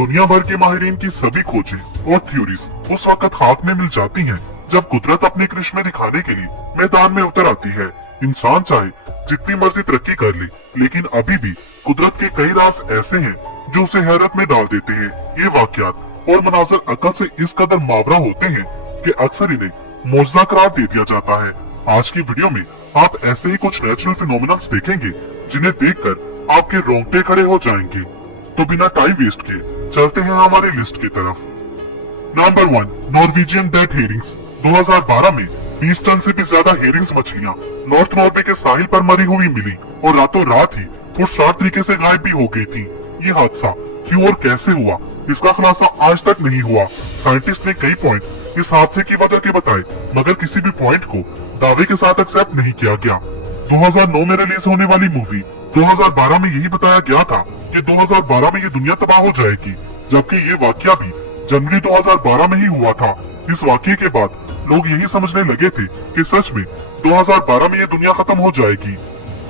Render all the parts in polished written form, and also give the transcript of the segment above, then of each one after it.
दुनिया भर के माहिरीन की सभी खोजें और थ्योरीज उस वक्त खाक में मिल जाती हैं जब कुदरत अपने करिश्मे दिखाने के लिए मैदान में उतर आती है। इंसान चाहे जितनी मर्जी तरक्की कर ले, लेकिन अभी भी कुदरत के कई राज ऐसे हैं जो उसे हैरत में डाल देते हैं। ये वाकयात और मनाजर अकल से इस कदर मावरा होते हैं कि अक्सर इन्हें मौजज़ा करार दे दिया जाता है। आज की वीडियो में आप ऐसे ही कुछ नेचुरल फिनोमिनन्स देखेंगे जिन्हें देखकर आपके रोंगटे खड़े हो जाएंगे। तो बिना टाइम वेस्ट किए चलते हैं हमारी लिस्ट की तरफ। Number 1, Norwegian dead Hering's. 2012 में 20 टन से भी ज्यादा हेरिंग्स मछलियां नॉर्थ नॉर्वे के साहिल पर मरी हुई मिली और रातों रात ही पुरस्कार तरीके से गायब भी हो गई थी। ये हादसा क्यों और कैसे हुआ, इसका खुलासा आज तक नहीं हुआ। साइंटिस्ट ने कई पॉइंट इस हादसे की वजह के बताए, मगर किसी भी पॉइंट को दावे के साथ एक्सेप्ट नहीं किया गया। 2009 में रिलीज होने वाली मूवी 2012 में यही बताया गया था कि 2012 में ये दुनिया तबाह हो जाएगी, जबकि ये वाकया भी जनवरी 2012 में ही हुआ था। इस वाकये के बाद लोग यही समझने लगे थे कि सच में 2012 में ये दुनिया खत्म हो जाएगी।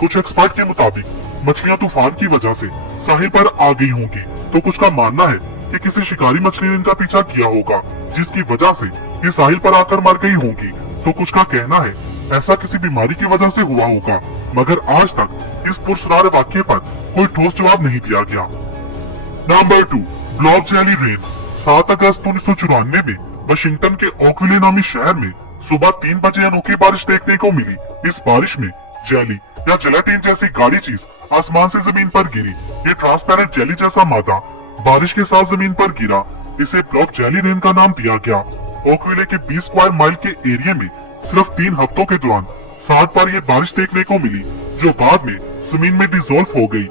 कुछ एक्सपर्ट के मुताबिक मछलियां तूफान की वजह से साहिल पर आ गई होंगी, तो कुछ का मानना है कि किसी शिकारी मछली ने इनका पीछा किया होगा, जिसकी वजह से ये साहिल पर आकर मर गई होंगी। तो कुछ का कहना है ऐसा किसी बीमारी की वजह से हुआ होगा, मगर आज तक इस पुरस्कार वाक्य पर कोई ठोस जवाब नहीं दिया गया। Number 2, blob jelly rain. 7 अगस्त 1994 में वाशिंगटन के ओकविले नामी शहर में सुबह 3 बजे अनोखी बारिश देखने को मिली। इस बारिश में जेली या जेलाटिन जैसी गाढ़ी चीज आसमान से जमीन पर गिरी। ये ट्रांसपेरेंट जेली जैसा मादा बारिश के साथ जमीन पर गिरा। इसे ब्लॉब जेली रेन का नाम दिया गया। ओकविले के 20 स्क्वायर माइल के एरिया में सिर्फ 3 हफ्तों के दौरान 7 बार ये बारिश देखने को मिली, जो बाद में जमीन में डिसॉल्व हो गई।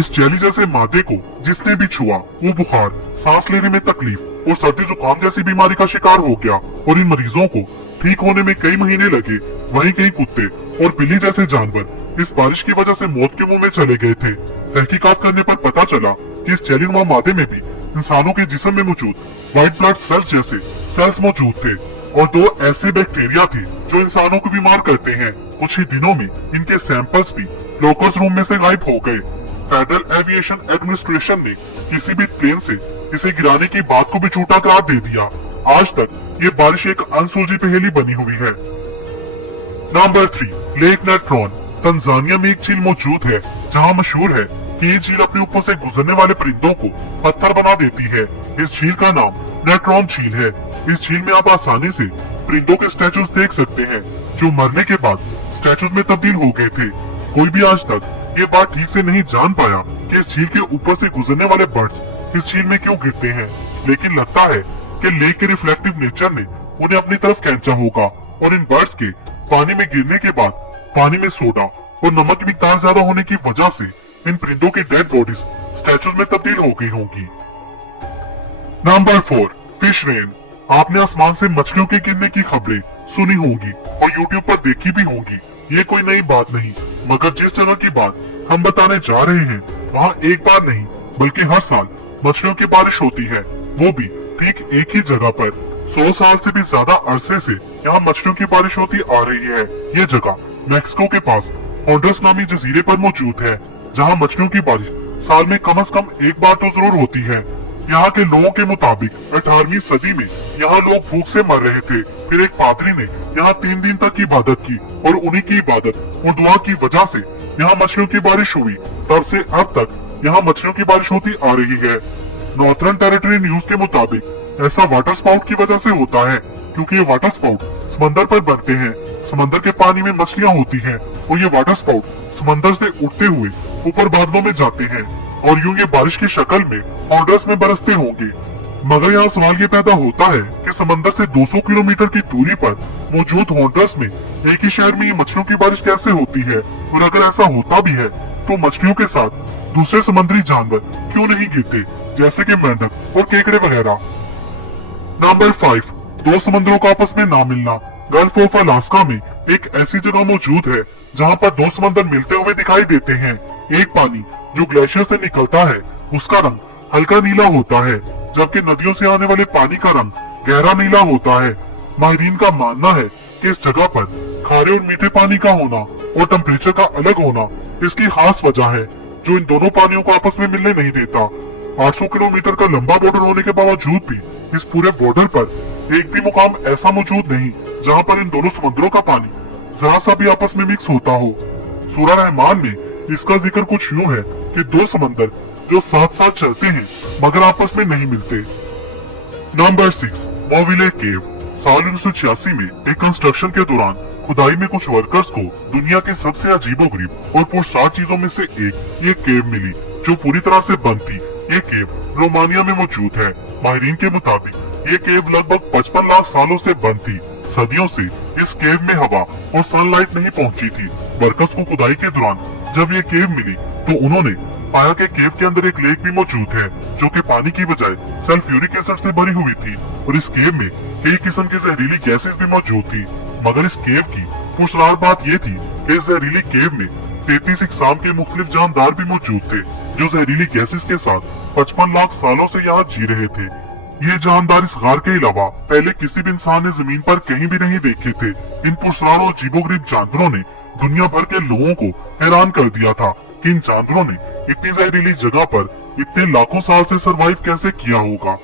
इस जेली जैसे मादे को जिसने भी छुआ वो बुखार, सांस लेने में तकलीफ और सर्दी जुकाम जैसी बीमारी का शिकार हो गया और इन मरीजों को ठीक होने में कई महीने लगे। वहीं कई कुत्ते और बिल्ली जैसे जानवर इस बारिश की वजह से मौत के मुंह में चले गए थे। तहकीकात करने पर पता चला कि इस जेलीनुमा मादे में भी इंसानों के जिस्म में मौजूद व्हाइट ब्लड सेल्स जैसे सेल्स मौजूद थे और 2 ऐसे बैक्टीरिया थे जो इंसानों को बीमार करते हैं। कुछ ही दिनों में इनके सैंपल्स भी लॉकर्स रूम में से गायब हो गए। फेडरल एविएशन एडमिनिस्ट्रेशन ने किसी भी प्लेन से इसे गिराने की बात को भी झूठा करार दे दिया। आज तक ये बारिश एक अनसुलझी पहेली बनी हुई है। Number 3, lake Natron. तंजानिया में एक झील मौजूद है जहां मशहूर है कि ये झील अपने ऊपर से गुजरने वाले परिंदों को पत्थर बना देती है। इस झील का नाम नेट्रॉन झील है। इस झील में आप आसानी से परिंदों के स्टैचूज देख सकते हैं जो मरने के बाद स्टैचूज में तब्दील हो गए थे। कोई भी आज तक ये बात ठीक से नहीं जान पाया कि इस झील के ऊपर से गुजरने वाले बर्ड्स इस झील में क्यों गिरते हैं, लेकिन लगता है कि लेक के रिफ्लेक्टिव नेचर ने उन्हें अपनी तरफ खींचा होगा और इन बर्ड्स के पानी में गिरने के बाद पानी में सोडा और नमक की मिकदार ज्यादा होने की वजह से इन परिंदों की डेड बॉडीज स्टैचूज में तब्दील हो गई होंगी। Number 4, fish rain. आपने आसमान से मछलियों के गिरने की खबरें सुनी होंगी और यूट्यूब पर देखी भी होंगी। ये कोई नई बात नहीं, मगर जिस जगह की बात हम बताने जा रहे हैं वहाँ एक बार नहीं बल्कि हर साल मछलियों की बारिश होती है, वो भी ठीक एक ही जगह पर। 100 साल से भी ज्यादा अरसे से यहाँ मछलियों की बारिश होती आ रही है। ये जगह मैक्सिको के पास होंडुरास नामी जजीरे पर मौजूद है, जहाँ मछलियों की बारिश साल में कम से कम एक बार तो जरूर होती है। यहाँ के लोगों के मुताबिक 18वीं सदी में यहाँ लोग भूख से मर रहे थे। फिर एक पादरी ने यहाँ 3 दिन तक इबादत की और उन्हीं की इबादत और दुआ की वजह से यहाँ मछलियों की बारिश हुई। तब से अब तक यहाँ मछलियों की बारिश होती आ रही है। नॉर्थर्न टेरिटरी न्यूज के मुताबिक ऐसा वाटर स्पाउट की वजह से होता है क्योंकि ये वाटर स्पाउट समंदर पर बनते हैं। समंदर के पानी में मछलियाँ होती हैं और ये वाटर स्पाउट समंदर से उठते हुए ऊपर बादलों में जाते हैं और यूं ये बारिश की शक्ल में होंडुरास में बरसते होंगे। मगर यहाँ सवाल ये पैदा होता है कि समंदर से 200 किलोमीटर की दूरी पर मौजूद होंडुरास में एक ही शहर में ये मछलियों की बारिश कैसे होती है, और अगर ऐसा होता भी है तो मछलियों के साथ दूसरे समुद्री जानवर क्यों नहीं गिरते, जैसे कि मेंढक और केकड़े वगैरह। नंबर 5, 2 समुद्रों का आपस में ना मिलना। गल्फ ऑफ अलास्का में एक ऐसी जगह मौजूद है जहाँ पर 2 समंदर मिलते हुए दिखाई देते हैं। एक पानी जो ग्लेशियर से निकलता है उसका रंग हल्का नीला होता है, जबकि नदियों से आने वाले पानी का रंग गहरा नीला होता है। माहिरीन का मानना है कि इस जगह पर खारे और मीठे पानी का होना और टेम्परेचर का अलग होना इसकी खास वजह है जो इन दोनों पानियों को आपस में मिलने नहीं देता। 800 किलोमीटर का लंबा बॉर्डर होने के बावजूद भी इस पूरे बॉर्डर पर एक भी मुकाम ऐसा मौजूद नहीं जहाँ पर इन दोनों समुद्रों का पानी जरा सा भी आपस में मिक्स होता हो। सूरह रहमान में इसका जिक्र कुछ यूं है कि दो समंदर जो साथ साथ चलते हैं मगर आपस में नहीं मिलते। नंबर 6, मोविले केव। साल 1986 में एक कंस्ट्रक्शन के दौरान खुदाई में कुछ वर्कर्स को दुनिया के सबसे अजीबोगरीब और पुरस्कार चीजों में से एक ये केव मिली जो पूरी तरह से बंद थी। ये केव रोमानिया में मौजूद है। माहिरीन के मुताबिक ये केव लगभग 55 लाख सालों से बंद थी। सदियों से इस केव में हवा और सनलाइट नहीं पहुंची थी। वर्कर्स को खुदाई के दौरान जब ये केव मिली तो उन्होंने पाया कि केव के अंदर एक लेक भी मौजूद है जो कि पानी की बजाय सल्फ्यूरिक एसिड से भरी हुई थी और इस केव में कई किस्म की जहरीली गैसेस भी मौजूद थी। मगर इस केव की पुरस्कार बात ये थी कि इस जहरीली केव में 33 इकसाम के मुख्तलिफ जानदार भी मौजूद थे जो जहरीली गैसेस के साथ 55 लाख सालों से यहाँ जी रहे थे। ये जानदार इस गार के अलावा पहले किसी भी इंसान ने जमीन पर कहीं भी नहीं देखे थे। इन पुरस्कार और अजीबोगरीब जानवरों ने दुनिया भर के लोगों को हैरान कर दिया था कि इन जानवरों ने इतनी जहरीली जगह पर इतने लाखों साल से सरवाइव कैसे किया होगा।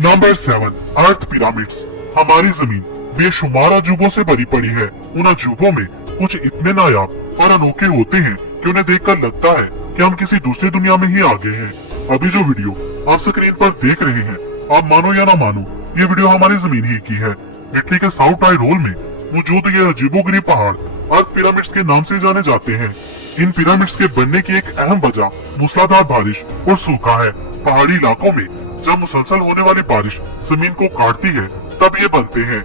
नंबर 7, अर्थ पिरामिड्स। हमारी जमीन बेशुमार अजूबों से भरी पड़ी है। उन अजूबों में कुछ इतने नायाब और अनोखे होते हैं कि उन्हें देखकर लगता है कि हम किसी दूसरी दुनिया में ही आ गए हैं। अभी जो वीडियो आप स्क्रीन पर देख रहे हैं, आप मानो या ना मानो, ये वीडियो हमारी जमीन ही की है। इटली के साउथ टायरोल में मौजूद ये अजीबोगरीब पहाड़ अर्थ पिरामिड्स के नाम से जाने जाते हैं। इन पिरामिड्स के बनने की एक अहम वजह मूसलाधार बारिश और सूखा है। पहाड़ी इलाकों में जब मुसलसल होने वाली बारिश जमीन को काटती है तब ये बनते हैं।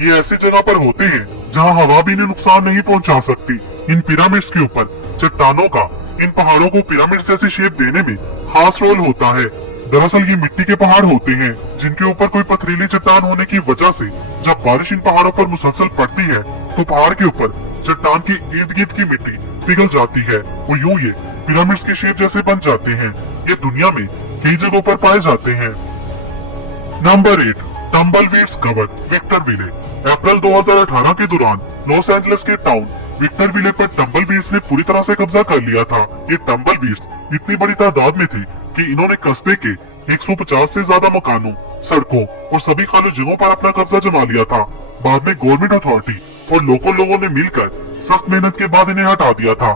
ये ऐसी जगह पर होते हैं जहाँ हवा भी इन्हें नुकसान नहीं पहुँचा सकती। इन पिरामिड्स के ऊपर चट्टानों का इन पहाड़ों को पिरामिड जैसी शेप देने में खास रोल होता है। दरअसल ये मिट्टी के पहाड़ होते हैं जिनके ऊपर कोई पथरीली चट्टान होने की वजह से जब बारिश इन पहाड़ों पर मुसलसल पड़ती है तो पहाड़ के ऊपर चट्टान के इर्द गिर्द की मिट्टी पिघल जाती है और यूं ये पिरामिड्स की शेप जैसे बन जाते हैं। ये दुनिया में कई जगहों पर पाए जाते हैं। Number 8, टम्बलवीड्स covered विक्टरविले। अप्रैल 2018 के दौरान लॉस एंजलिस के टाउन विक्टरविले पर टम्बलवीड्स ने पूरी तरह से कब्जा कर लिया था। ये टम्बलवीड्स इतनी बड़ी तादाद में थे कि इन्होंने कस्बे के 150 से ज्यादा मकानों, सड़कों और सभी खाली जगहों पर अपना कब्जा जमा लिया था। बाद में गवर्नमेंट अथॉरिटी और लोकल लोगों ने मिलकर सख्त मेहनत के बाद इन्हें हटा दिया था।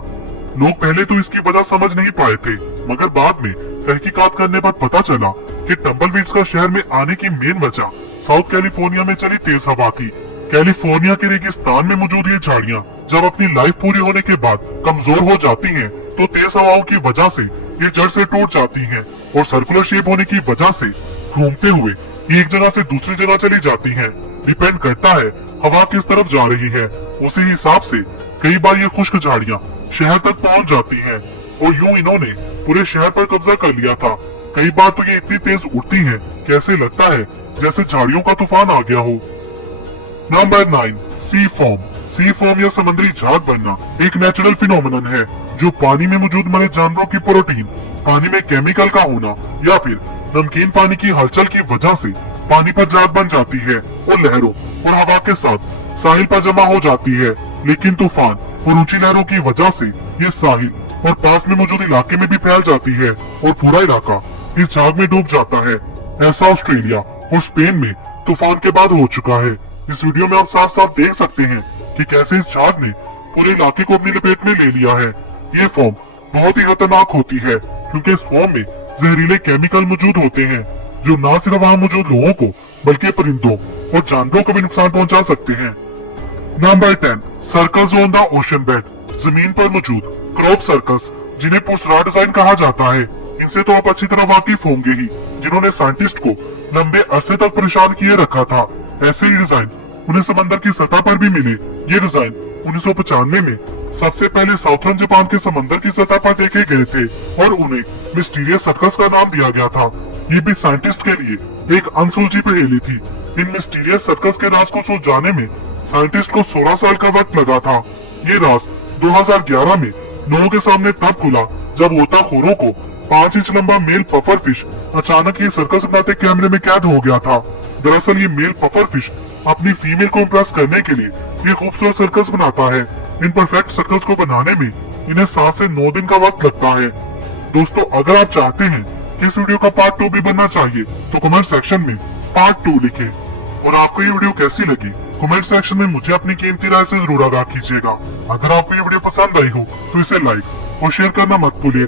लोग पहले तो इसकी वजह समझ नहीं पाए थे मगर बाद में तहकीकात करने पर पता चला कि टम्बलवीड्स का शहर में आने की मेन वजह साउथ कैलिफोर्निया में चली तेज हवा थी। कैलिफोर्निया के रेगिस्तान में मौजूद ये झाड़ियाँ जब अपनी लाइफ पूरी होने के बाद कमजोर हो जाती हैं, तो तेज हवाओं की वजह से ये जड़ से टूट जाती हैं और सर्कुलर शेप होने की वजह से घूमते हुए एक जगह से दूसरी जगह चली जाती हैं। डिपेंड करता है हवा किस तरफ जा रही है, उसी हिसाब से कई बार ये खुश्क झाड़ियाँ शहर तक पहुँच जाती हैं और यूं इन्होंने पूरे शहर पर कब्जा कर लिया था। कई बार तो ये इतनी तेज उड़ती हैं कि ऐसे लगता है जैसे झाड़ियों का तूफान आ गया हो। नंबर 9, सी फॉर्म। सी फॉर्म या समुद्री झाग बनना एक नेचुरल फिनोमेनन है जो पानी में मौजूद मरे जानवरों की प्रोटीन, पानी में केमिकल का होना या फिर नमकीन पानी की हलचल की वजह से पानी पर झाग बन जाती है और लहरों और हवा के साथ साहिल पर जमा हो जाती है। लेकिन तूफान और ऊंची लहरों की वजह से ये साहिल और पास में मौजूद इलाके में भी फैल जाती है और पूरा इलाका इस झाग में डूब जाता है। ऐसा ऑस्ट्रेलिया और स्पेन में तूफान के बाद हो चुका है। इस वीडियो में आप साफ साफ देख सकते हैं कि कैसे इस झाग ने पूरे इलाके को अपनी लपेट में ले लिया है। ये फॉर्म बहुत ही खतरनाक होती है क्योंकि इस फॉर्म में जहरीले केमिकल मौजूद होते हैं जो न सिर्फ वहाँ मौजूद लोगों को बल्कि परिंदों और जानवरों को भी नुकसान पहुँचा सकते हैं। Number 10, circles on the ocean bed. जमीन पर मौजूद क्रॉप सर्कल्स जिन्हें पुरस्कार डिजाइन कहा जाता है, इनसे तो आप अच्छी तरह वाकिफ होंगे ही, जिन्होंने साइंटिस्ट को लंबे अरसे तक परेशान किए रखा था। ऐसे ही डिजाइन उन्हें समंदर की सतह पर भी मिले। ये डिजाइन 1995 में सबसे पहले साउथर्न जापान के समंदर की सतह पर देखे गए थे और उन्हें मिस्टीरियस सर्कल्स का नाम दिया गया था। ये भी साइंटिस्ट के लिए एक अनसुलझी पहेली थी। इन मिस्टीरियस सर्कल्स के राज को सुलझाने में साइंटिस्ट को 16 साल का वक्त लगा था। ये राज 2011 में लोगों के सामने तब खुला जब गोताखोरों को 5 इंच लंबा मेल पफर फिश अचानक ये सर्कस बनाते कैमरे में कैद हो गया था। दरअसल ये मेल पफर फिश अपनी फीमेल को इम्प्रेस करने के लिए ये खूबसूरत सर्कस बनाता है। इन परफेक्ट सर्कल्स को बनाने में इन्हें 7 से 9 दिन का वक्त लगता है। दोस्तों, अगर आप चाहते हैं कि इस वीडियो का पार्ट 2 भी बनना चाहिए तो कमेंट सेक्शन में पार्ट 2 लिखे। और आपको ये वीडियो कैसी लगी कमेंट सेक्शन में मुझे अपनी कीमती राय से जरूर आगाह कीजिएगा। अगर आपको ये वीडियो पसंद आई हो तो इसे लाइक और शेयर करना मत भूलिए।